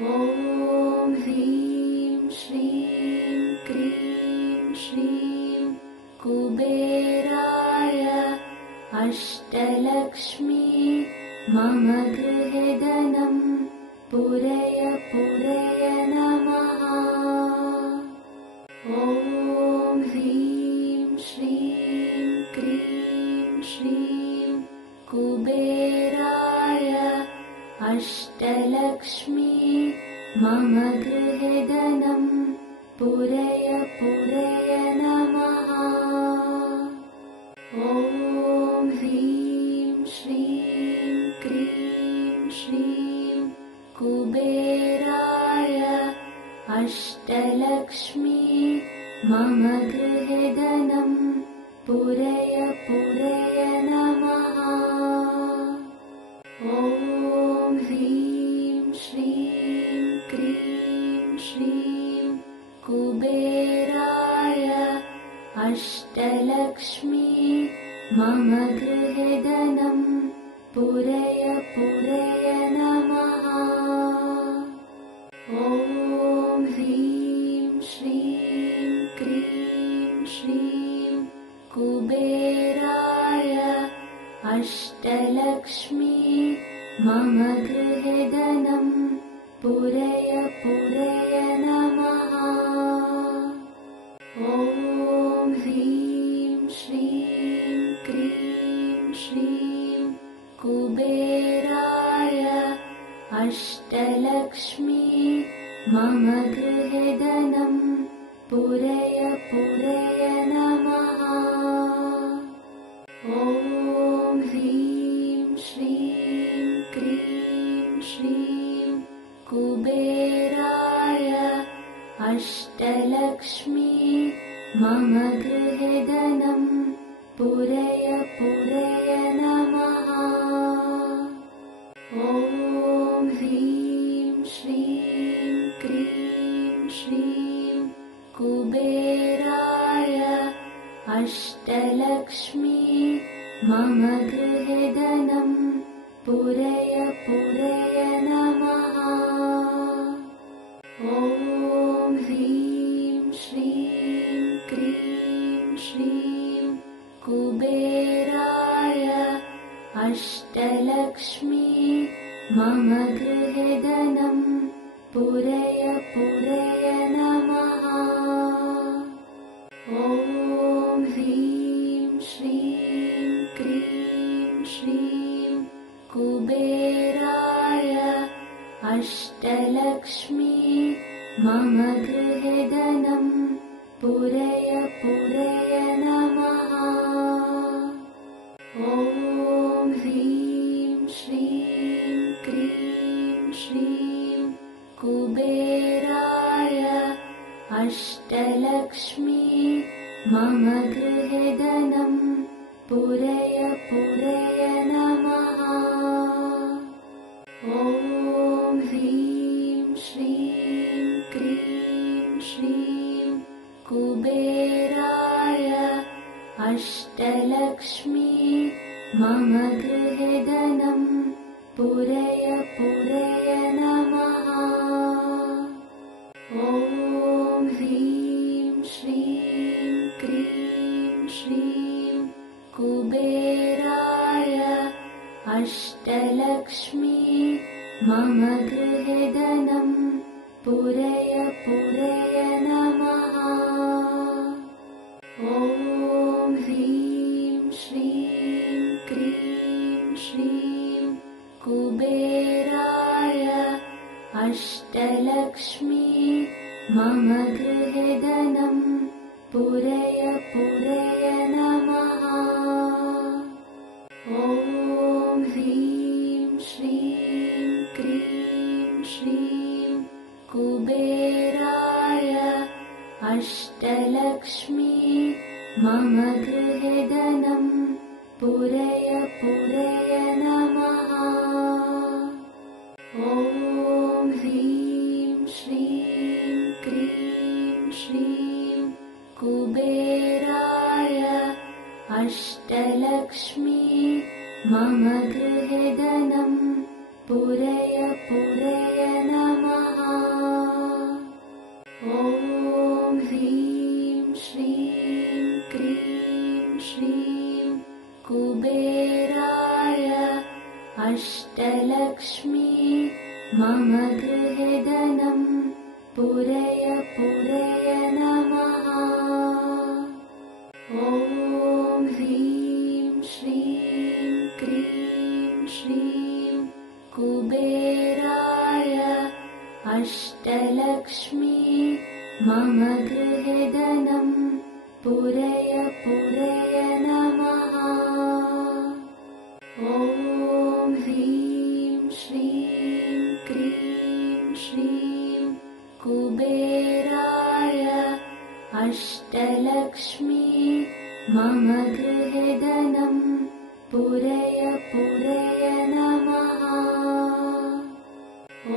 ॐ ह्रीं श्रीं क्रीं श्रीं कुबेराय अष्टलक्ष्मी मम गृहे धनं पूरय पूरय नमः। ॐ ह्रीं श्रीं क्रीं श्रीं कुबेराय अष्टलक्ष्मी मम गृहे धनं पूरय पूरय नमः। ॐ ह्रीं श्रीं क्रीं श्रीं कुबेराय अष्टलक्ष्मी मम गृहे धनं पूरय पूरय नमः। ॐ ह्रीं श्रीं क्रीं श्रीं कुबेराय अष्टलक्ष्मी मम गृहे धनं पूरय पूरय नमः। ॐ ह्रीं श्रीं क्रीं श्रीं कुबेराय अष्टलक्ष्मी मम गृहे धनं पूरय पूरय नमः। ॐ ह्रीं श्रीं क्रीं श्रीं कुबेराय अष्टलक्ष्मी मम गृहे धनं पूरय पूरय नमः। ॐ ह्रीं श्रीं क्रीं श्रीं कुबेराय अष्टलक्ष्मी मम गृहे धनं पूरय पूरय नमः। ॐ ह्रीं श्रीं क्रीं श्रीं कुबेराय अष्टलक्ष्मी मम गृहे धनं पूरय पूरय नमः। ॐ ह्रीं श्रीं क्रीं श्रीं कुबेराय अष्टलक्ष्मी मम गृहे धनं पूरय पूरय नमः। ॐ ह्रीं श्रीं क्रीं श्रीं कुबेराय अष्टलक्ष्मी मम गृहे धनं पूरय पूरय नमः। ॐ ह्रीं श्रीं क्रीं श्रीं कुबेराय अष्टलक्ष्मी मम गृहे धनं पूरय पूरय नमः। ॐ ह्रीं श्रीं क्रीं श्रीं कुबेराय अष्टलक्ष्मी मम गृहे धनं पूरय पूरय नमः। ॐ ह्रीं श्रीं क्रीं श्रीं कुबेराय अष्टलक्ष्मी मम गृहे धनं पूरय पूरय नमः। ॐ ह्रीं श्रीं क्रीं श्रीं कुबेराय अष्टलक्ष्मी मम गृहे धनं पूरय पूरय नमः। ॐ ह्रीं श्रीं क्रीं श्रीं कुबेराय अष्टलक्ष्मी मम गृहे धनं पूरय पूरय नमः। ॐ ह्रीं श्रीं क्रीं श्रीं कुबेराय अष्टलक्ष्मी मम गृहे धनं पूरय पूरय नमः। मम गृहे धनं पूरय पूरय नमः। ॐ ह्रीं श्रीं क्रीं श्रीं कुबेराय अष्टलक्ष्मी मम गृहे धनं पूरय पूरय नमः। ॐ ह्रीं श्रीं क्रीं श्रीं कुबेराय अष्टलक्ष्मी मम गृहे धनं पूरय पूरय नमः।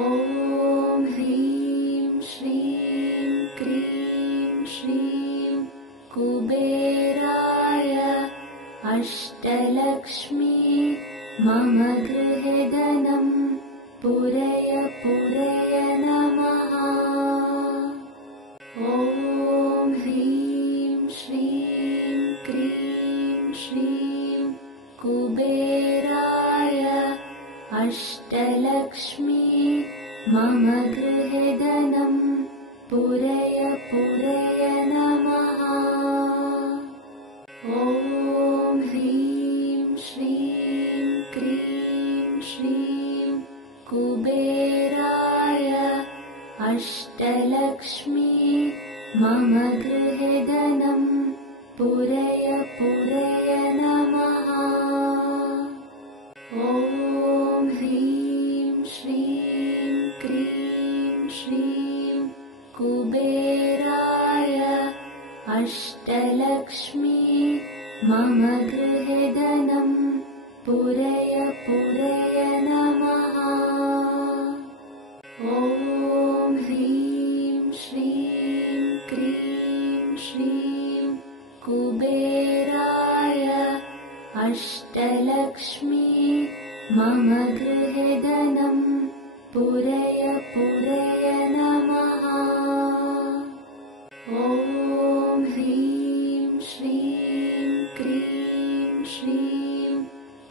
ॐ ह्रीं श्रीं क्रीं श्रीं कुबेराय अष्टलक्ष्मी मम गृहे धनं पूरय पूरय नमः। ॐ ह्रीं श्रीं क्रीं श्रीं कुबेराय अष्टलक्ष्मी मम गृहे धनं पूरय पूरय नमः। ॐ ह्रीं श्रीं क्रीं श्रीं कुबेराय अष्टलक्ष्मी मम गृहे धनं पूरय पूरय नमः। ॐ ह्रीं श्रीं क्रीं श्रीं कुबेराय अष्टलक्ष्मी मम गृहे धनं पूरय पूरय नमः। ॐ ह्रीं श्रीं क्रीं श्रीं कुबेराय अष्टलक्ष्मी मम गृहे धनं पूरय पूरय नमः। ॐ ह्रीं श्रीं क्रीं श्रीं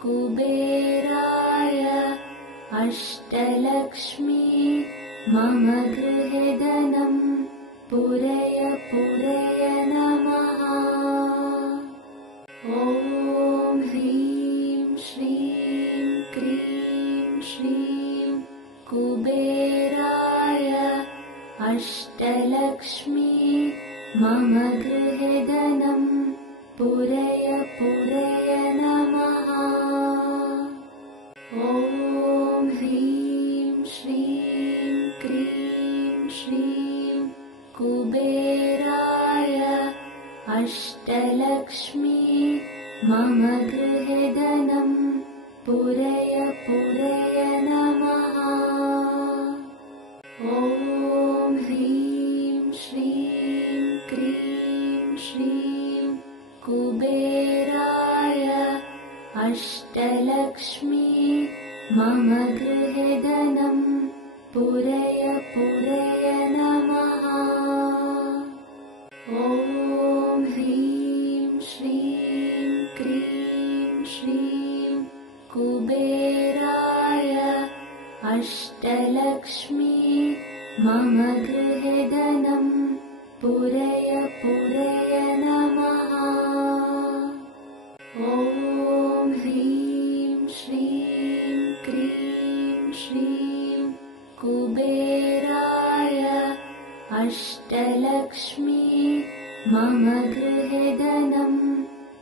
कुबेराय अष्टलक्ष्मी मम गृहे धनं पूरय पूरय नमः। ॐ ह्रीं श्रीं क्रीं श्रीं कुबेराय अष्टलक्ष्मी मम गृहे धनं पूरय पूरय नमः। ॐ ह्रीं श्रीं क्रीं श्रीं कुबेराय अष्टलक्ष्मी मम गृहे धनं पूरय पूरय नमः। ॐ ह्रीं श्रीं क्रीं श्रीं कुबेराय अष्टलक्ष्मी मम गृहे धनं पूरय पूरय नमः। ॐ ह्रीं श्रीं क्रीं श्रीं कुबेराय अष्टलक्ष्मी मम गृहे धनं पूरय पूरय नमः। ॐ ह्रीं श्रीं क्रीं श्रीं कुबेराय अष्टलक्ष्मी मम गृहे धनं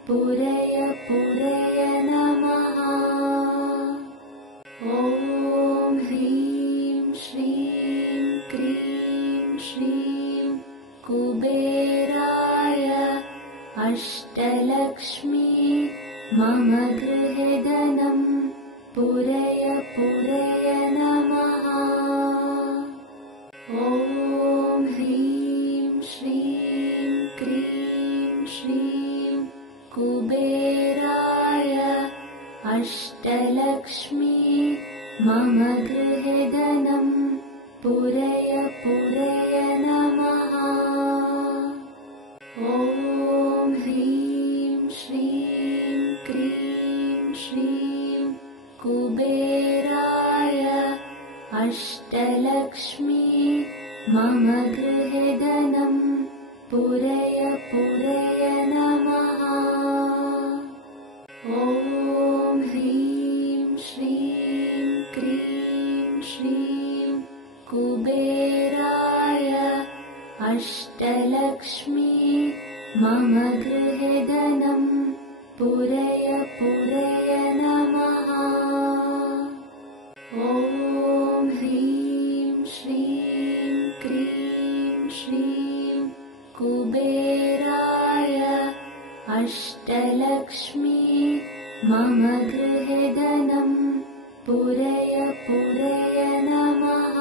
पूरय पूरय नमः। ॐ ह्रीं श्रीं क्रीं श्रीं कुबेराय अष्टलक्ष्मी मम गृहे धनं पूरय पूरय नमः। ॐ ह्रीं श्रीं क्रीं श्रीं कुबेराय अष्टलक्ष्मी मम गृहे धनं पूरय पूरय नमः। ॐ ह्रीं श्रीं क्रीं श्रीं कुबेराय अष्टलक्ष्मी अष्टलक्ष्मी मम गृहे धनं पूरय पूरय नमः। ॐ ह्रीं श्रीं क्रीं श्रीं कुबेराय अष्टलक्ष्मी मम गृहे धनं पूरय पूरय नमः। ॐ ह्रीं श्रीं क्रीं श्रीं कुबेराय अष्टलक्ष्मी मम गृहे धनं पूरय पूरय नमः।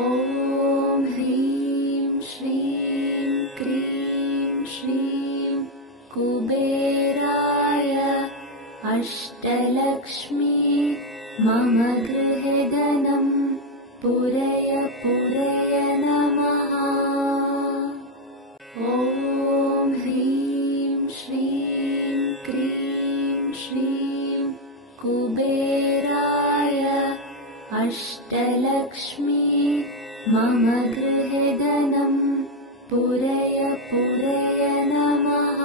ॐ ह्रीं श्रीं क्रीं श्रीं कुबेराय अष्टलक्ष्मी मम गृहे धनं पूरय पूरय नमः। ॐ ह्रीं श्रीं क्रीं श्रीं कुबेराय अष्टलक्ष्मी मम गृहे धनं पूरय पूरय नमः।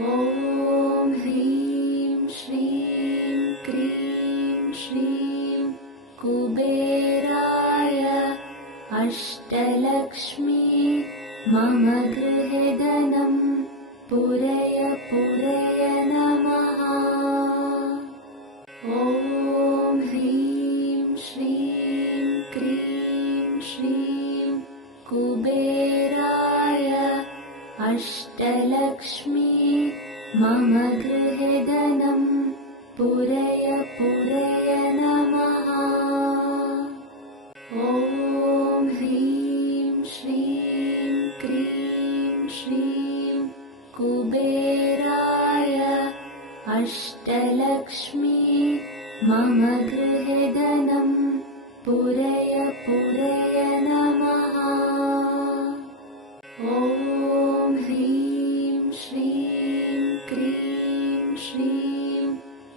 ॐ ह्रीं श्रीं क्रीं श्रीं कुबेराय अष्टलक्ष्मी मम गृहे धनं पूरय पूरय नमः। ॐ ह्रीं श्रीं क्रीं श्रीं कुबेराय अष्टलक्ष्मी मम गृहे धनं पूरय पूरय नमः। ॐ ह्रीं श्रीं क्रीं श्रीं कुबेराय अष्टलक्ष्मी मम गृहे धनं पूरय पूरय नमः। ॐ ह्रीं श्रीं क्रीं श्रीं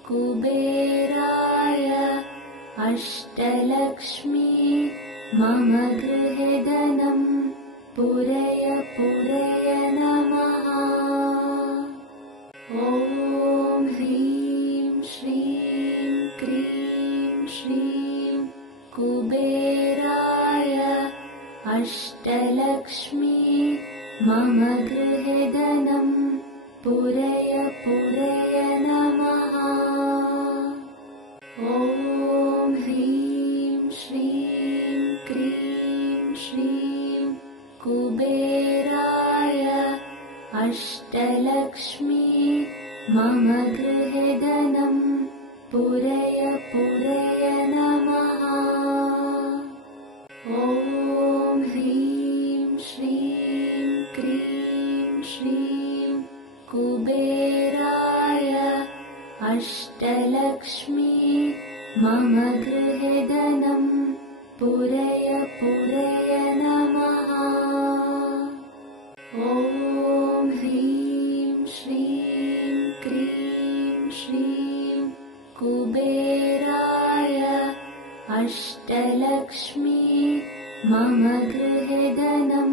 कुबेराय अष्टलक्ष्मी मम गृहे धनं पूरय पूरय नमः। ॐ ह्रीं श्रीं क्रीं श्रीं कुबेराय अष्टलक्ष्मी मम गृहे धनं पूरय पूरय नमः। ॐ ह्रीं श्रीं क्रीं श्रीं कुबेराय अष्टलक्ष्मी मम गृहे धनं पूरय पूरय नमः। ॐ ह्रीं श्रीं क्रीं श्रीं कुबेराय अष्टलक्ष्मी मम गृहे धनं पूरय पूरय नमः। ॐ ह्रीं श्रीं क्रीं श्रीं कुबेराय अष्टलक्ष्मी मम गृहे धनं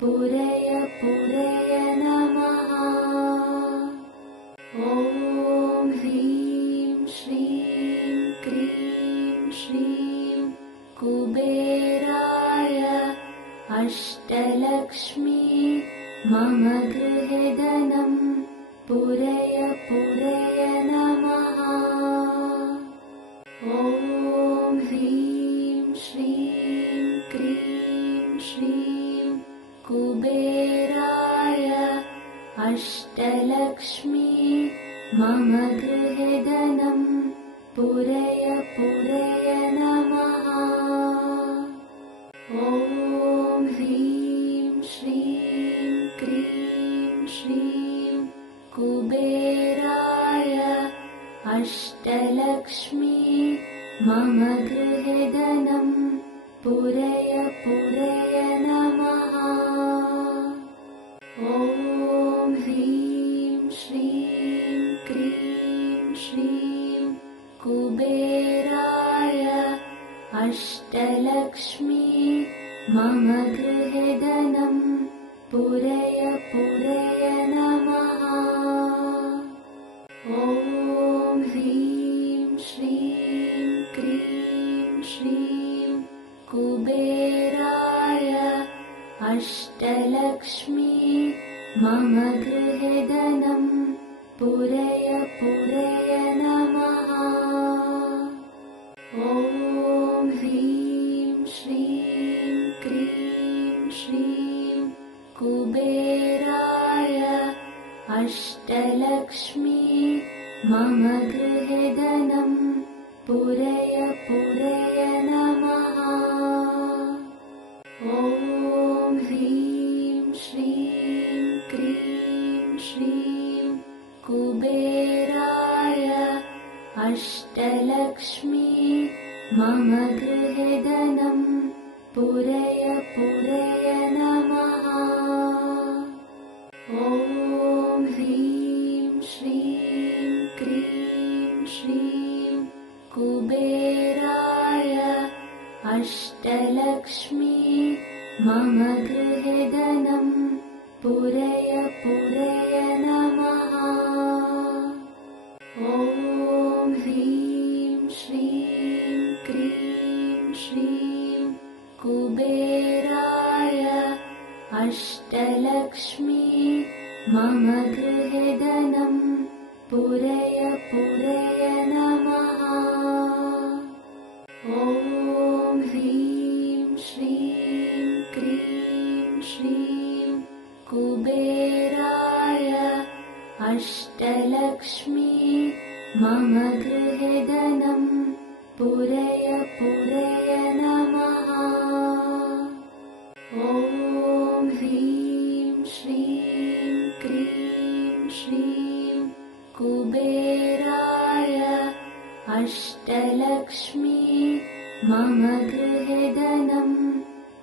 पूरय पूरय नमः। ॐ ह्रीं श्रीं क्रीं श्रीं कुबेराय अष्टलक्ष्मी मम गृहे धनं पूरय पूरय नमः। ॐ ह्रीं श्रीं क्रीं श्रीं कुबेराय अष्टलक्ष्मी मम गृहे धनं पूरय पूरय नमः। ॐ ह्रीं श्रीं क्रीं श्रीं कुबेराय अष्टलक्ष्मी मम गृहे धनं पूरय पूरय नमः। ॐ ह्रीं श्रीं क्रीं श्रीं कुबेराय अष्टलक्ष्मी मम गृहे धनं पूरय पूरय नमः। ॐ ह्रीं श्रीं क्रीं श्रीं कुबेराय अष्टलक्ष्मी मम गृहे धनं पूरय पूरय नमः। ॐ ह्रीं श्रीं क्रीं श्रीं कुबेराय अष्टलक्ष्मी मम गृहे धनं पूरय पूरय नमः। ॐ ह्रीं श्रीं क्रीं श्रीं कुबेराय अष्टलक्ष्मी मम गृहे धनं पूरय पूरय नमः। ॐ ह्रीं श्रीं क्रीं श्रीं कुबेराय अष्टलक्ष्मी मम गृहे धनं पूरय पूरय नमः। ॐ ह्रीं श्रीं क्रीं श्रीं कुबेराय अष्टलक्ष्मी मम गृहे धनं पूरय पूरय नमः। ॐ ह्रीं श्रीं क्रीं श्रीं कुबेराय अष्टलक्ष्मी मम गृहे धनं पूरय पूरय नमः। ॐ ह्रीं श्रीं क्रीं श्रीं कुबेराय अष्टलक्ष्मी मम गृहे धनं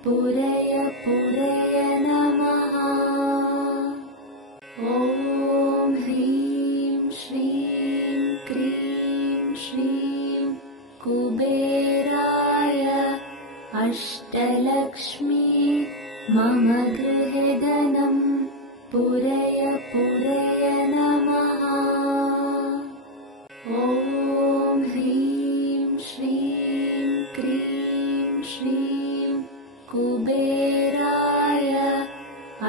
पूरय पूरय नमः। ॐ ह्रीं श्रीं क्रीं श्रीं कुबेराय अष्टलक्ष्मी मम गृहे धनं पूरय पूरय नमः। ॐ ह्रीं श्रीं क्रीं श्रीं कुबेराय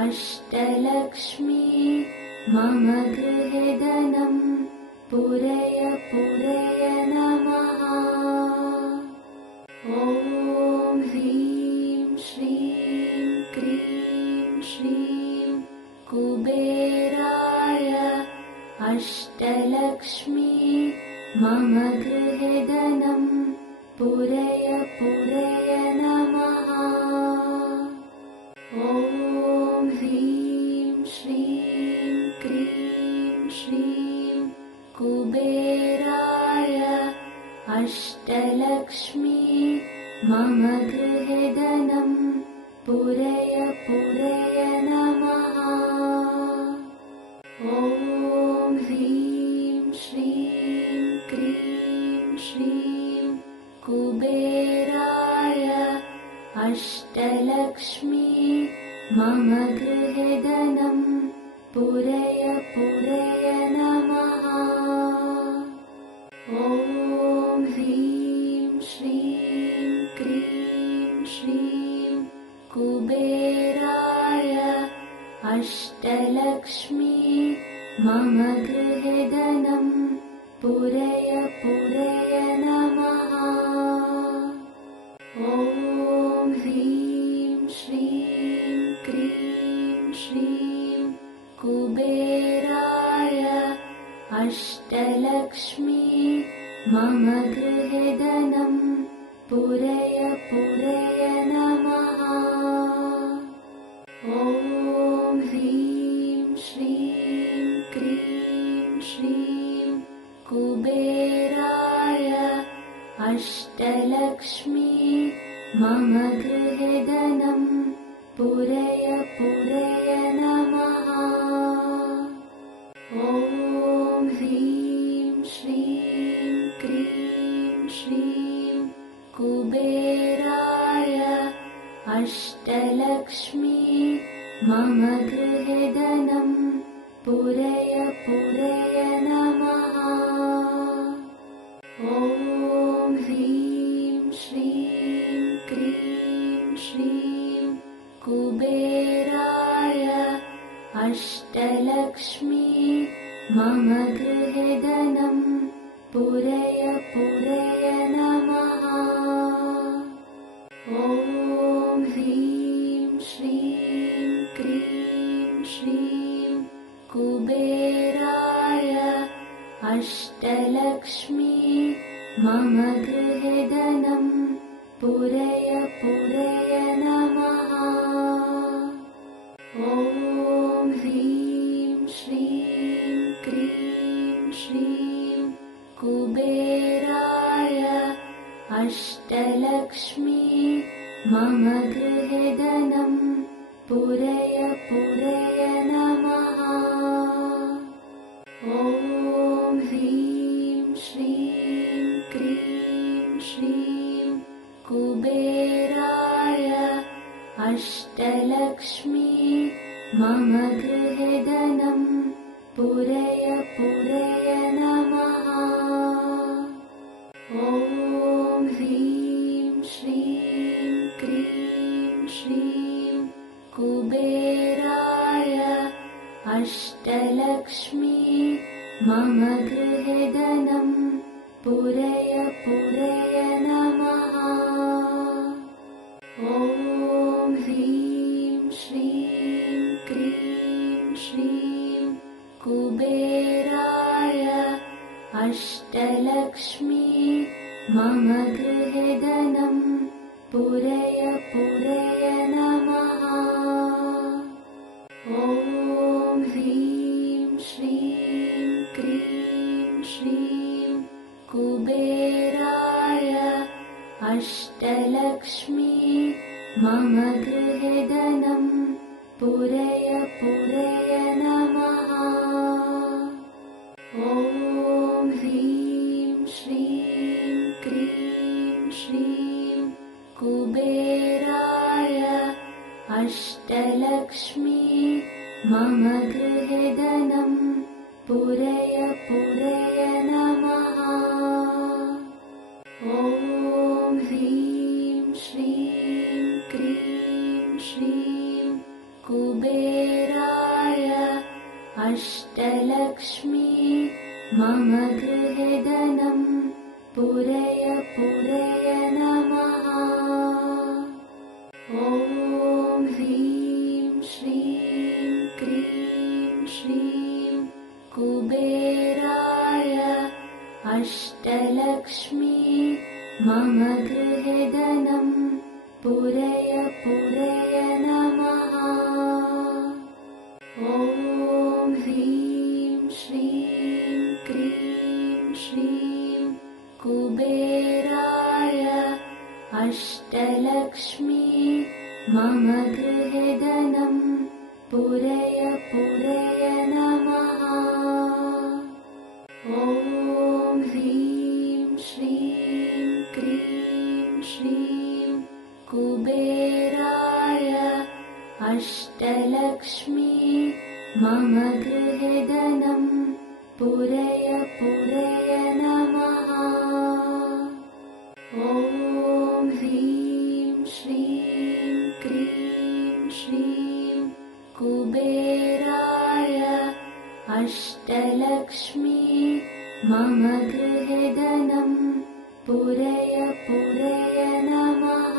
अष्टलक्ष्मी मम गृहे धनं पूरय पूरय नमः। ॐ ह्रीं श्रीं क्रीं श्रीं कुबेराय अष्टलक्ष्मी मम गृहे धनं पूरय पूरय नमः। ॐ ह्रीं श्रीं क्रीं श्रीं कुबेराय अष्टलक्ष्मी मम गृहे धनं पूरय पूरय नमः। ॐ ह्रीं श्रीं क्रीं श्रीं कुबेराय अष्टलक्ष्मी मम गृहे धनं पूरय पूरय नमः। ॐ ह्रीं श्रीं क्रीं श्रीं कुबेराय अष्टलक्ष्मी मम गृहे धनं पूरय पूरय नमः। ॐ ह्रीं श्रीं क्रीं श्रीं कुबेराय अष्टलक्ष्मी मम गृहे धनं पूरय पूरय नमः। ॐ ह्रीं श्रीं क्रीं श्रीं कुबेराय अष्टलक्ष्मी मम गृहे धनं पूरय पूरय नमः। ॐ ह्रीं श्रीं क्रीं श्रीं कुबेराय अष्टलक्ष्मी मम गृहे धनं पूरय पूरय नमः। ॐ ह्रीं श्रीं क्रीं श्रीं कुबेराय अष्टलक्ष्मी मम गृहे धनं पूरय पूरय नमः। ॐ ह्रीं श्रीं क्रीं श्रीं कुबेराय अष्टलक्ष्मी मम गृहे धनं पूरय पूरय नमः। ॐ ह्रीं श्रीं क्रीं श्रीं कुबेराय अष्टलक्ष्मी मम गृहे धनं पूरय पूरय नमः। ॐ ह्रीं श्रीं क्रीं श्रीं कुबेराय अष्टलक्ष्मी मम गृहे धनं पूरय पूरय नमः। ॐ ह्रीं श्रीं क्रीं श्रीं कुबेराय अष्टलक्ष्मी मम गृहे धनं पूरय पूरय नमः। ॐ ह्रीं श्रीं क्रीं श्रीं कुबेराय अष्टलक्ष्मी मम गृहे धनं पूरय पूरय नमः। ॐ ह्रीं श्रीं क्रीं श्रीं कुबेराय अष्टलक्ष्मी मम गृहे धनं पूरय पूरय नमः। ॐ ह्रीं श्रीं क्रीं श्रीं कुबेराय अष्टलक्ष्मी मम गृहे धनं पूरय पूरय नमः। ॐ ह्रीं श्रीं क्रीं श्रीं कुबेराय अष्टलक्ष्मी मम गृहे धनं पूरय पूरय नमः। ॐ ह्रीं श्रीं क्रीं श्रीं कुबेराय अष्टलक्ष्मी मम गृहे धनं पूरय पूरय नमः। ॐ ह्रीं श्रीं क्रीं श्रीं कुबेराय अष्टलक्ष्मी मम गृहे धनं पूरय पूरय नमः। ॐ ह्रीं श्रीं क्रीं श्रीं कुबेराय अष्टलक्ष्मी मम गृहे धनं पूरय पूरय नमः। ॐ ह्रीं श्रीं क्रीं श्रीं कुबेराय अष्टलक्ष्मी मम गृहे धनं पूरय पूरय नमः।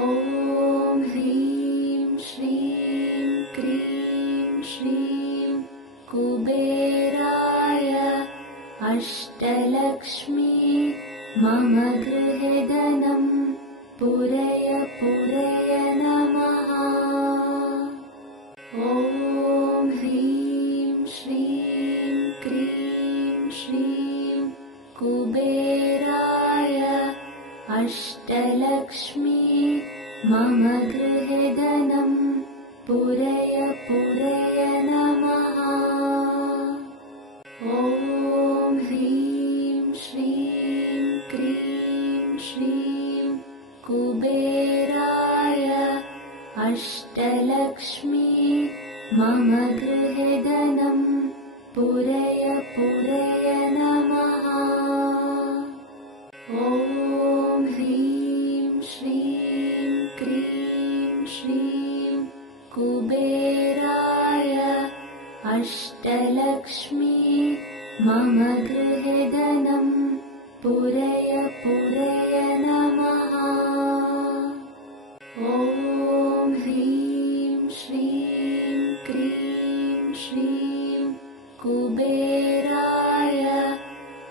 ॐ ह्रीं श्रीं क्रीं श्रीं कुबेराय अष्टलक्ष्मी मम गृहे धनं पूरय पूरय नमः। ॐ ह्रीं श्रीं क्रीं श्रीं कुबेराय अष्टलक्ष्मी मम गृहे धनं पूरय पूरय नमः। ॐ ह्रीं श्रीं क्रीं अष्टलक्ष्मी मम गृहे धनं पूरय पूरय नमः। ॐ ह्रीं श्रीं क्रीं श्रीं कुबेराय अष्टलक्ष्मी मम गृहे धनं पूरय पूरय नमः। ॐ ह्रीं श्रीं क्रीं श्रीं कुबेराय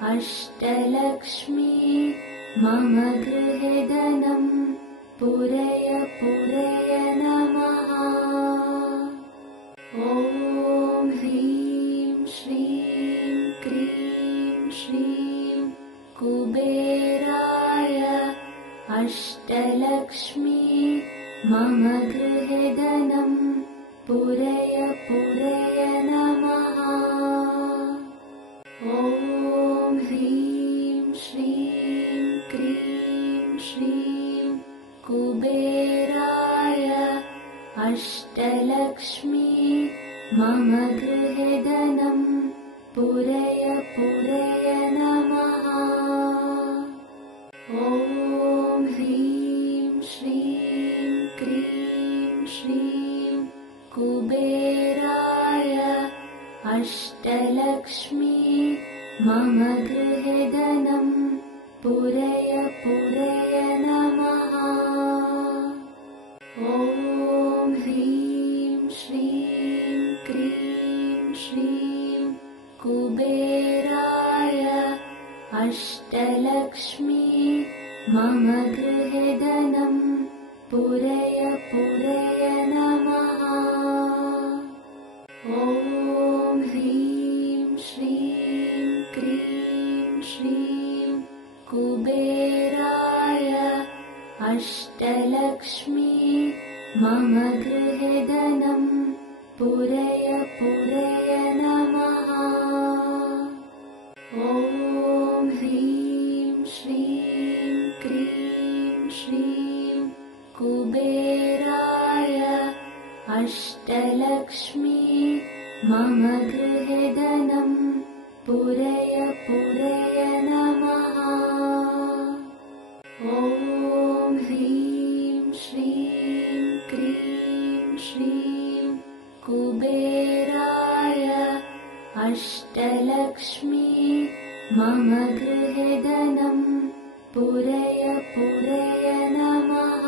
अष्टलक्ष्मी मम गृहे धनं पूरय पूरय नमः। ॐ ह्रीं श्रीं क्रीं श्रीं कुबेराय अष्टलक्ष्मी मम गृहे धनं पूरय पूरय नमः। ॐ ह्रीं श्रीं क्रीं श्रीं कुबेराय अष्टलक्ष्मी मम गृहे धनं पूरय पूरय नमः। ॐ ह्रीं श्रीं क्रीं श्रीं कुबेराय अष्टलक्ष्मी मम गृहे धनं पूरय पूरय नमः। ॐ ह्रीं श्रीं क्रीं श्रीं कुबेराय अष्टलक्ष्मी मम गृहे धनं पूरय पूरय नमः। ॐ ह्रीं श्रीं क्रीं श्रीं कुबेराय अष्टलक्ष्मी मम गृहे धनं पूरय पूरय नमः। ॐ ह्रीं श्रीं क्रीं श्रीं कुबेराय अष्टलक्ष्मी मम गृहे धनं पूरय पूरय नमः। ॐ ह्रीं श्रीं क्रीं श्रीं कुबेराय अष्टलक्ष्मी मम गृहे धनं पूरय पूरय नमः।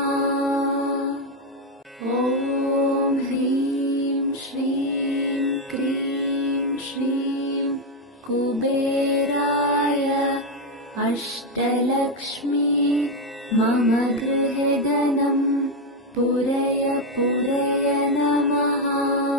ॐ ह्रीं श्रीं क्रीं श्रीं कुबेराय अष्टलक्ष्मी मम गृहे धनं पूरय पूरय नमः।